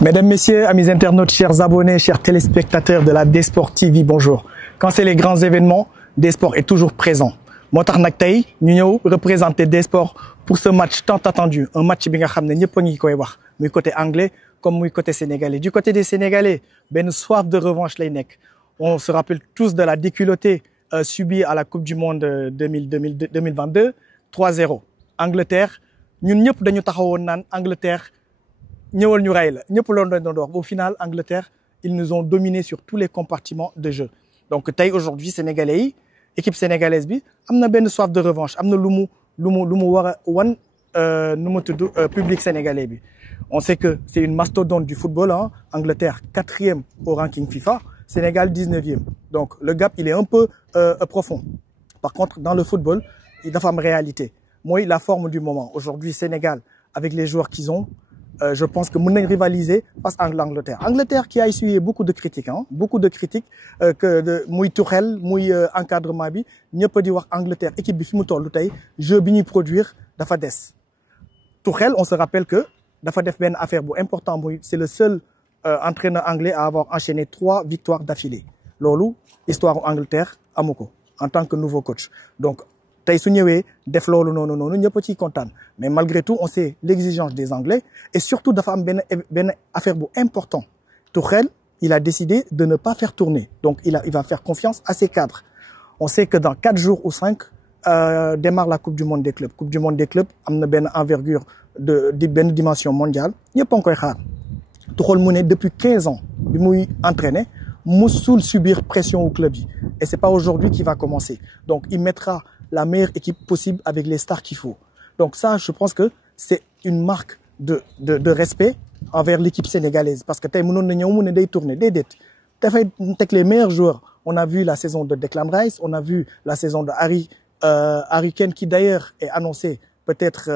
Mesdames, Messieurs, amis internautes, chers abonnés, chers téléspectateurs de la D-Sport TV, bonjour. Quand c'est les grands événements, D-Sport est toujours présent. Moi, nak tay, ñu ñëw représenter D-Sport pour ce match tant attendu. Un match bi nga xamné ñepp ngi koy wax, muy côté anglais comme muy côté sénégalais. Du côté des Sénégalais, ben soif de revanche lay nek. On se rappelle tous de la déculottée subie à la Coupe du Monde 2022, 3-0. Angleterre, ñun ñëpp dañu taxawoon naan Angleterre ñëwal ñu ray la ñëpp loon doon wax. Au final, Angleterre, ils nous ont dominés sur tous les compartiments de jeu. Donc tay aujourd'hui Sénégalais yi, équipe sénégalaise bi amna ben soif de revanche, amna lu mu wara wan public sénégalais bi. On sait que c'est une mastodonte du football, hein. Angleterre 4e au ranking FIFA, Sénégal 19e. Donc le gap il est un peu profond. Par contre dans le football, il y a une réalité. Moi la forme du moment. Aujourd'hui Sénégal avec les joueurs qu'ils ont, je pense que nous pouvons rivaliser face à l'Angleterre. Angleterre qui a essuyé beaucoup de critiques, hein, beaucoup de critiques que de muy Tuchel, muy encadrement bi, ñepp di wax Angleterre équipe bi fi mu tollu tay, jeu bi ñuy produire dafa dess. Tuchel, on se rappelle que dafa def ben affaire bu important, c'est le seul entraîneur anglais à avoir enchaîné 3 victoires d'affilée. Lolu histoire Angleterre amuko en tant que nouveau coach. Donc tay su ñëwé def lolu non ñëpp ci contane, mais malgré tout on sait l'exigence des Anglais et surtout dafa am ben affaire bu important. Tuchel, il a décidé de ne pas faire tourner, donc il va faire confiance à ses cadres. On sait que dans 4 jours ou 5 démarre la Coupe du Monde des clubs. Coupe du Monde des clubs amna ben envergure de ben dimension mondiale, ñëpp a koy xaar. Tuchel mu né depuis 15 ans bi muy entraîner musul subir pression au club et c'est pas aujourd'hui qu'il va commencer. Donc il mettra la meilleure équipe possible avec les stars qu'il faut. Donc ça, je pense que c'est une marque de respect envers l'équipe sénégalaise. Parce que mënon na ñëw mu né day tourner déedéet dafay tek les meilleurs joueurs. On a vu la saison de Declan Rice, on a vu la saison de Harry Kane qui d'ailleurs est annoncé peut-être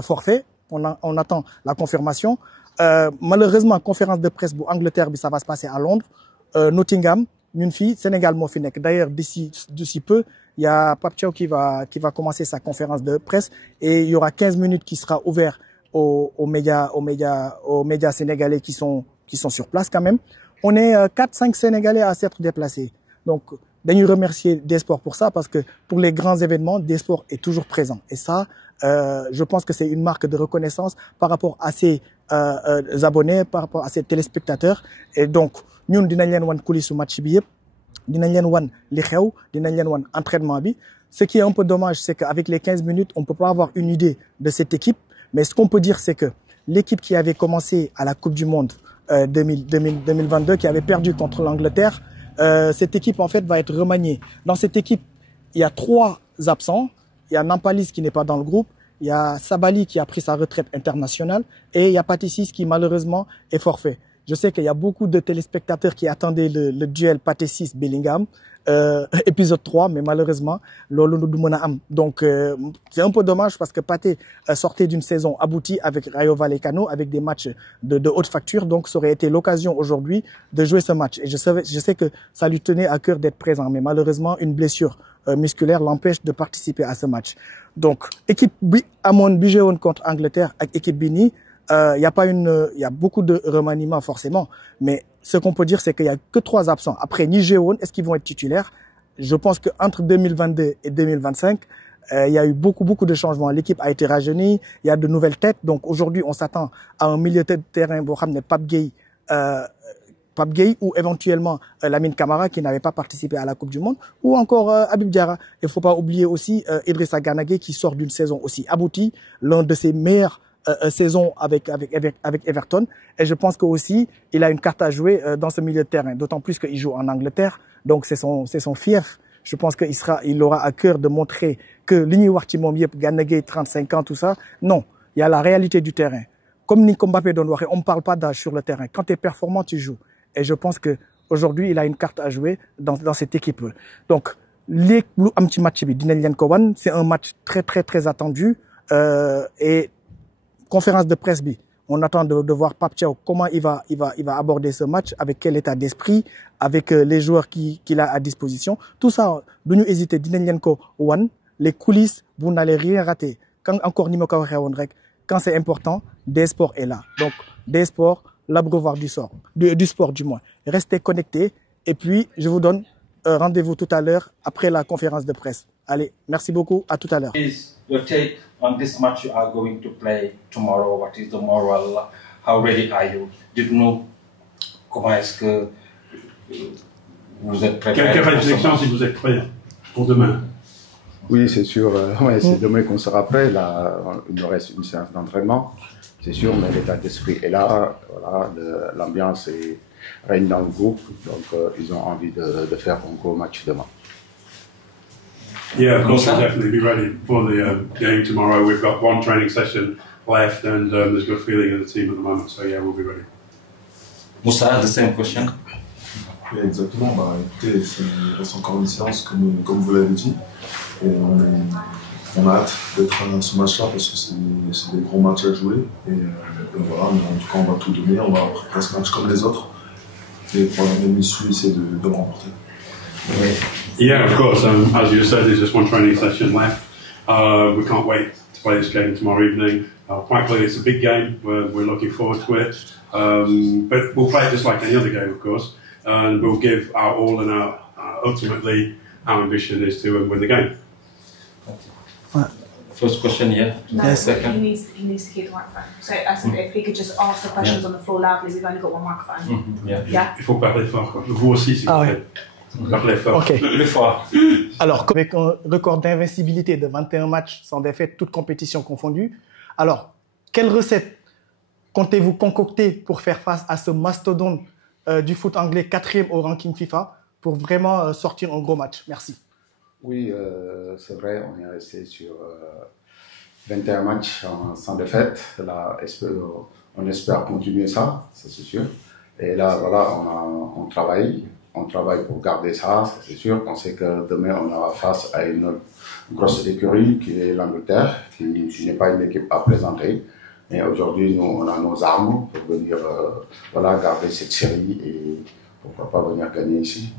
forfait. On attend la confirmation. Malheureusement, conférence de presse pour Angleterre, ça va se passer à Londres. Nottingham, ñun fi Sénégal mo fi nek. D'ailleurs d'ici peu, il y a Pape Thiaw qui va commencer sa conférence de presse et il y aura 15 minutes qui sera ouvert aux médias sénégalais qui sont sur place quand même. On est 4-5 Sénégalais à s'être déplacés. Donc dañuy remercier D-Sport pour ça parce que pour les grands événements, D-Sport est toujours présent. Et ça, je pense que c'est une marque de reconnaissance par rapport à ses abonnés, par rapport à ses téléspectateurs. Et donc ñun dinañ leen wan coulisses match bi yépp, dinañ leen wan li xew, dinañ leen wan entraînement bi. Ce qui est un peu dommage, c'est qu'avec les 15 minutes, on peut pas avoir une idée de cette équipe. Mais ce qu'on peut dire, c'est que l'équipe qui avait commencé à la Coupe du Monde 2022, qui avait perdu contre l'Angleterre, cette équipe en fait va être remaniée. Dans cette équipe, il y a 3 absents. Il y a Nampalis qui n'est pas dans le groupe. Il y a Sabali qui a pris sa retraite internationale. Et il y a Pathé qui malheureusement est forfait. Je sais qu'il y a beaucoup de téléspectateurs qui attendaient le duel Pathé Bellingham, épisode 3, mais malheureusement, lolu du mëna am. Donc c'est un peu dommage parce que Pathé sortait d'une saison aboutie avec Rayo Vallecano avec des matchs de haute facture, donc ça aurait été l'occasion aujourd'hui de jouer ce match. Et je sais que ça lui tenait à cœur d'être présent, mais malheureusement une blessure musculaire l'empêche de participer à ce match. Donc équipe bi amone bi joué contre Angleterre avec équipe Bini, il y a beaucoup de remaniements forcément, mais ce qu'on peut dire c'est qu'il y a que 3 absents. Après Nigéon, est-ce qu'ils vont être titulaires? Je pense que entre 2022 et 2025, il y a eu beaucoup de changements. L'équipe a été rajeunie, il y a de nouvelles têtes. Donc aujourd'hui, on s'attend à un milieu de terrain pour ramener Pape Gueye ou éventuellement Lamine Camara qui n'avait pas participé à la Coupe du Monde, ou encore Habib Diarra. Il faut pas oublier aussi Idrissa Gana Gueye qui sort d'une saison aussi aboutie, l'un de ses meilleurs saison avec Everton, et je pense que aussi il a une carte à jouer dans ce milieu de terrain, d'autant plus qu'il joue en Angleterre, donc c'est son fief. Je pense qu'il aura à cœur de montrer que l'Union Wartimom yep Gana Gueye 35 ans tout ça. Non, il y a la réalité du terrain. Comme Nico Mbappé donne, on ne parle pas d'âge sur le terrain. Quand tu es performant, tu joues. Et je pense que aujourd'hui il a une carte à jouer dans cette équipe. Donc les am ci match bi dinañ leen ko wan, c'est un match très attendu et conférence de presse bi, on attend de voir Pape Thiaw comment il va aborder ce match, avec quel état d'esprit, avec les joueurs qu'il a à disposition. Tout ça, duñu hésiter, dinañ leen ko wan, les coulisses, vous n'allez rien rater. Quand encore ni ma ko waxee woon rek, quand c'est important, D-Sport est là. Donc D-Sport l'abreuvoir du sport du moins. Restez connectés et puis je vous donne rendez-vous tout à l'heure après la conférence de presse. Allez, merci beaucoup, à tout à l'heure. Is your take on this match you are going to play tomorrow? What is the moral? How ready are you? Dites-nous comment est-ce que vous êtes préparé? Quelques réflexions si vous êtes prêts pour demain. Oui, c'est sûr. C'est demain qu'on sera prêt. Là, il nous reste une séance d'entraînement, c'est sûr, mais l'état d'esprit est là. Voilà, l'ambiance règne dans le groupe, donc ils ont envie de faire un gros match demain. Yeah, of course, we'll definitely be ready for the game tomorrow. We've got one training session left, and there's a good feeling in the team at the moment. So yeah, we'll be ready. Moussa, the same question. Oui, exactement. Bah, écoutez, il reste encore une séance, comme vous l'avez dit. Et on a hâte d'être à ce match-là parce que c'est des gros matchs à jouer. Et voilà, mais en tout cas, on va tout donner. On va préparer ce match comme les autres. Et pour la même issue, essayer de le remporter. Yeah, of course. As you said, there's just one training session left. We can't wait to play this game tomorrow evening. Quite clearly, it's a big game. We're looking forward to it. But we'll play it just like any other game, of course. And we'll give our all, and ultimately, our ambition is to win the game. First question, yeah. No, Yes. he needs to keep the microphone. So I said if he could just ask the questions on the floor loudly, we've only got one microphone. Yeah. Yeah. Il faut parler fort, quoi. Vous aussi, si vous plaît. Parlez fort. Ok. Plus fort. Alors, avec un record d'invincibilité de 21 matchs sans défaite, toutes compétitions confondues, alors, quelle recette comptez-vous concocter pour faire face à ce mastodonte du foot anglais 4e au ranking FIFA pour vraiment sortir un gros match? Merci. Oui, c'est vrai, on est resté sur 21 matchs sans défaite. Là, on espère continuer ça, c'est sûr. Et là, voilà, on travaille pour garder ça, c'est sûr. On sait que demain, on aura face à une grosse écurie qui est l'Angleterre, qui n'est pas une équipe à présenter. Mais aujourd'hui, nous, on a nos armes pour venir voilà, garder cette série et pourquoi pas venir gagner ici.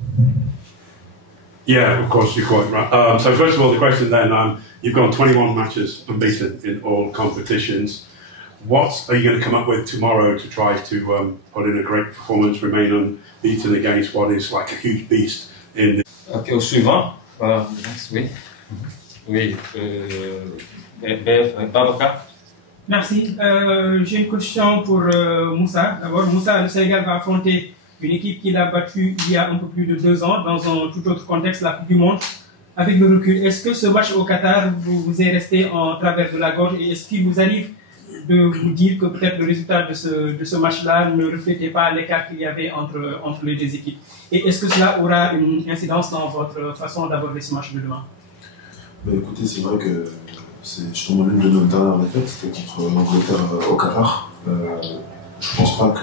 Yeah, of course, you're quite right. So first of all, the question then, you've gone 21 matches unbeaten in all competitions. What are you going to come up with tomorrow to try to put in a great performance, remain unbeaten against what is like a huge beast in the... Ok, au suivant. Oui. Oui. Babacar. Merci. J'ai une question pour Moussa. D'abord, Moussa, le Sénégal va affronter une équipe qu'il a battue il y a un peu plus de 2 ans dans un tout autre contexte, la Coupe du Monde. Avec le recul, est-ce que ce match au Qatar vous est resté en travers de la gorge et est-ce qu'il vous arrive de vous dire que peut-être le résultat de ce match-là ne reflétait pas l'écart qu'il y avait entre les deux équipes? Et est-ce que cela aura une incidence dans votre façon d'aborder ce match de demain? Mais écoutez, c'est vrai que c'est justement l'une de nos dernières défaites, c'était contre l'Angleterre au Qatar. Je pense pas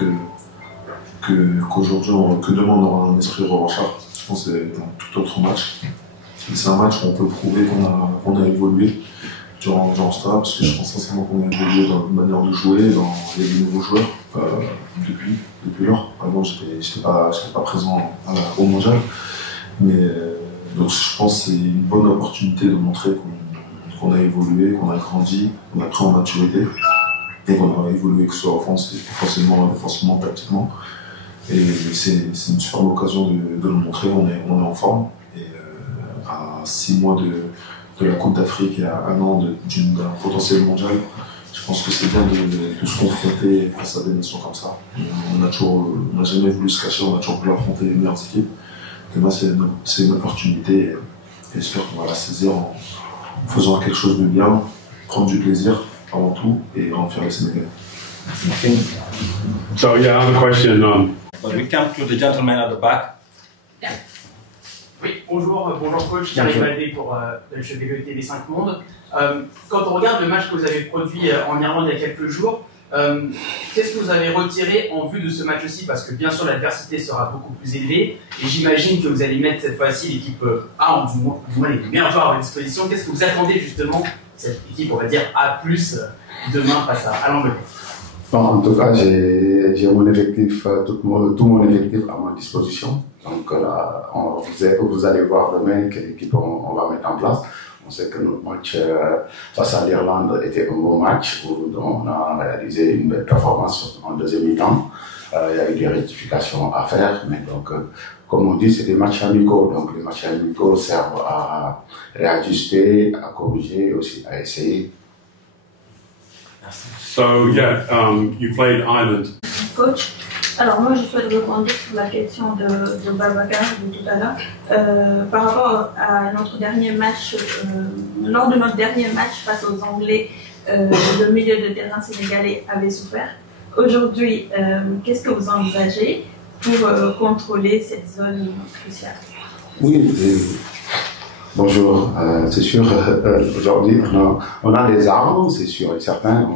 qu'aujourd'hui, que demain on aura un esprit revanchard. Je pense que c'est un tout autre match. C'est un match où on peut prouver qu'on a évolué durant ce temps, parce que je pense sincèrement qu'on a évolué dans la manière de jouer, dans les nouveaux joueurs depuis lors. Avant, j'étais pas présent au mondial, mais donc je pense que c'est une bonne opportunité de montrer qu'on a évolué, qu'on a grandi, qu'on a pris en maturité et qu'on a évolué, que ce soit offensivement, tactiquement. Et c'est une superbe occasion de le montrer, on est en forme. Et à 6 mois de la Coupe d'Afrique et à 1 an d'un potentiel mondial, je pense que c'est bien de se confronter face à des nations comme ça. On n'a jamais voulu se cacher, on a toujours voulu affronter les meilleures équipes. Demain, c'est une opportunité et j'espère qu'on va la saisir en faisant quelque chose de bien, prendre du plaisir avant tout et en faire les Sénégalais. So yeah, I have a question. But we come to the gentleman at the back. Oui, bonjour coach, Thierry Baldé pour le jeu TV 5 Monde. Quand on regarde le match que vous avez produit en Irlande il y a quelques jours, qu'est-ce que vous avez retiré en vue de ce match-ci? Parce que bien sûr l'adversité sera beaucoup plus élevée et j'imagine que vous allez mettre cette fois-ci l'équipe A, ou du moins les meilleurs joueurs à votre disposition. Qu'est-ce que vous attendez justement cette équipe, on va dire A+, demain face à l'Angleterre? Bon, en tout cas, j'ai mon effectif, tout mon effectif à ma disposition. Donc là, vous allez voir demain quelle équipe on va mettre en place. On sait que notre match face à l'Irlande était un bon match où on a réalisé une belle performance en deuxième mi-temps. il y a eu des rectifications à faire, mais donc, comme on dit, c'est des matchs amicaux. Donc, les matchs amicaux servent à réajuster, à corriger, aussi à essayer. So, yeah, you played Ireland. Coach, alors moi je souhaite rebondir sur la question de Babacar de tout à l'heure. Par rapport à notre dernier match, lors de notre dernier match face aux Anglais, le milieu de terrain sénégalais avait souffert. Aujourd'hui, qu'est-ce que vous envisagez pour contrôler cette zone cruciale? Oui, bonjour. C'est sûr, aujourd'hui, on a des armes, c'est sûr et certain.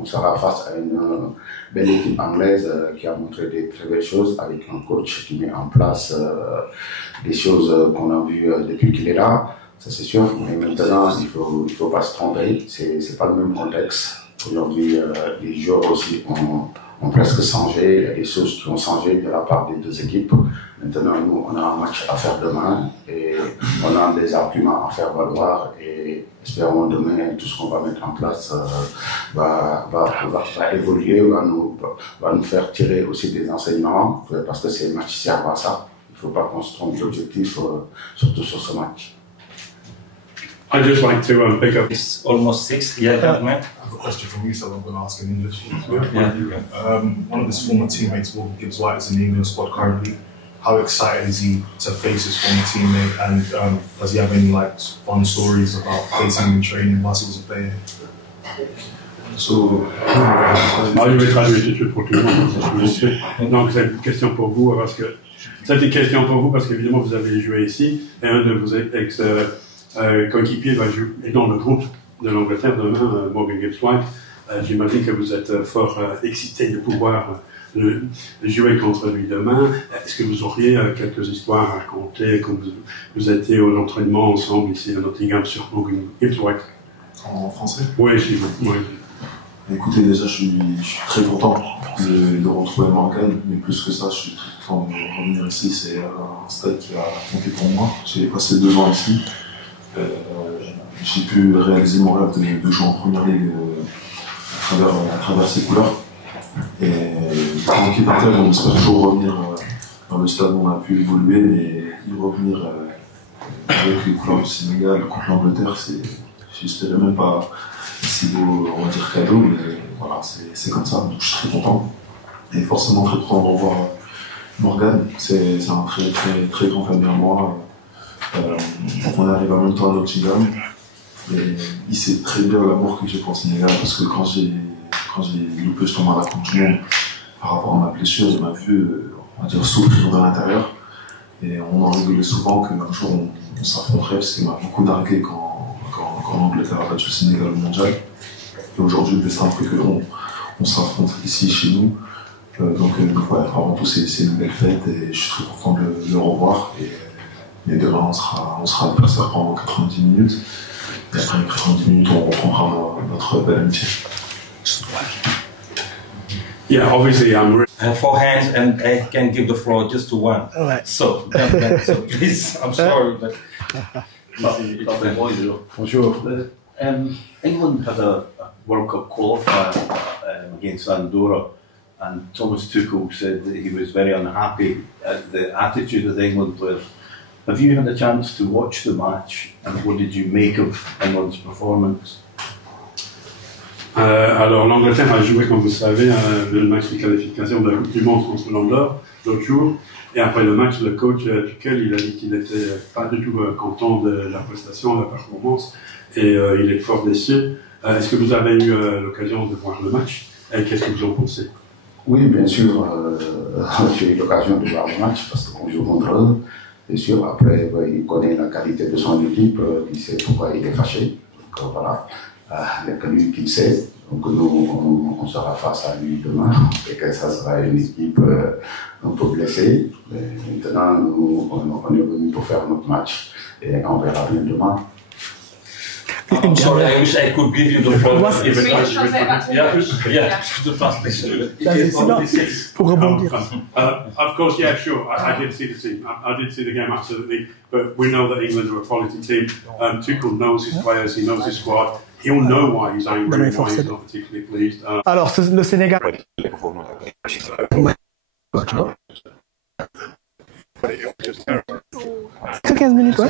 On sera face à une belle équipe anglaise qui a montré des très belles choses avec un coach qui met en place des choses qu'on a vues depuis qu'il est là. Ça, c'est sûr. Mais maintenant, il faut pas se tromper. C'est pas le même contexte. Aujourd'hui, les joueurs aussi ont presque changé. Il y a des choses qui ont changé de la part des deux équipes. Maintenant, nous, on a un match à faire demain et on a des arguments à faire valoir et espérons demain tout ce qu'on va mettre en place va évoluer, va nous faire tirer aussi des enseignements parce que ces matchs servent à ça. Il ne faut pas qu'on se trompe d'objectif, surtout sur ce match. I'd just like to pick up. It's almost 6. Yeah, man. I have a question for you, so I'm going to ask in English. Yeah. One of his former teammates, Morgan Gibbs-White, is in the England squad currently. How excited is he to face his former teammate, and does he have any fun stories about facing him in training whilst he was a player? So, je vais traduire tout de suite pour tout le monde. Donc, c'est une question pour vous, parce que c'est une question pour vous parce qu'évidemment vous avez joué ici et un de vos ex coéquipiers va jouer dans le groupe de l'Angleterre demain, Morgan Gibbs-White. J'imagine que vous êtes fort excité de pouvoir jouer contre lui demain. Est-ce que vous auriez quelques histoires à raconter quand vous étiez au entraînement ensemble ici à Nottingham sur Morgan Gibbs-White? En français? Oui, si vous. Oui. Écoutez, déjà, je suis très content de retrouver Morgan, mais plus que ça, je suis très content de revenir ici. C'est un stade qui a compté pour moi. J'ai passé 2 ans ici. J'ai pu réaliser mon rêve de jouer en première ligue à travers ses couleurs. Et en équipe par terre, on espère toujours revenir dans le stade où on a pu évoluer, mais y revenir avec les couleurs du Sénégal contre l'Angleterre, j'espérais même pas si beau, on va dire, cadeau, mais voilà, c'est comme ça, donc je suis très content. Et forcément très content de revoir Morgan, c'est un très, très, très grand ami à moi. On arrive en même temps à Nottingham, et il sait très bien l'amour que j'ai pour le Sénégal, parce que quand j'ai loupé justement la Coupe du Monde par rapport à ma blessure, il m'a vu, on va dire, souffrir de l'intérieur. Et on en rigolait souvent qu'un jour on s'affronterait, parce qu'il m'a beaucoup nargué quand l'Angleterre a battu le Sénégal au mondial. Et aujourd'hui, le destin fait qu'on s'affronte ici, chez nous. Donc ouais, avant tout, c'est une belle fête et je suis très content de le revoir. Et demain, on sera adversaire pendant 90 minutes. Et après 90 minutes, on reprendra notre belle amitié. Yeah, obviously I'm. I have 4 hands and I can give the floor just to one. Ouais. So please, I'm sorry, but. Bonjour. England had a World Cup qualifier against Andorra, and Thomas Tuchel said that he was very unhappy at the attitude of the England players. Have you had a chance to watch the match, and what did you make of England's performance? Alors l'Angleterre a joué, comme vous savez, le match de qualification de la Coupe du Monde contre l'Andorre l'autre jour. Et après le match, le coach Tuchel, il a dit qu'il n'était pas du tout content de la prestation, de la performance, et il est fort déçu. Est-ce que vous avez eu l'occasion de voir le match et qu'est-ce que vous en pensez? Oui, bien sûr, j'ai eu l'occasion de voir le match parce qu'on joue contre eux. Bien sûr, après, il connaît la qualité de son équipe, il sait pourquoi il est fâché. Donc voilà, il n'y a que lui qui le sait. Donc nous, on sera face à lui demain et que ça sera une équipe un peu blessée. Mais maintenant, nous, on est venus pour faire notre match et on verra bien demain. I'm sorry, I wish I could give you the floor. Pour rebondir. Of course, yeah, sure. I did see the team. I did see the game, absolutely. But we know that England are a quality team. Tuchel knows his players, he knows his squad. He'll know why he's angry, why he's not particularly pleased. Alors, le Sénégal. Que 15 minutes, ouais.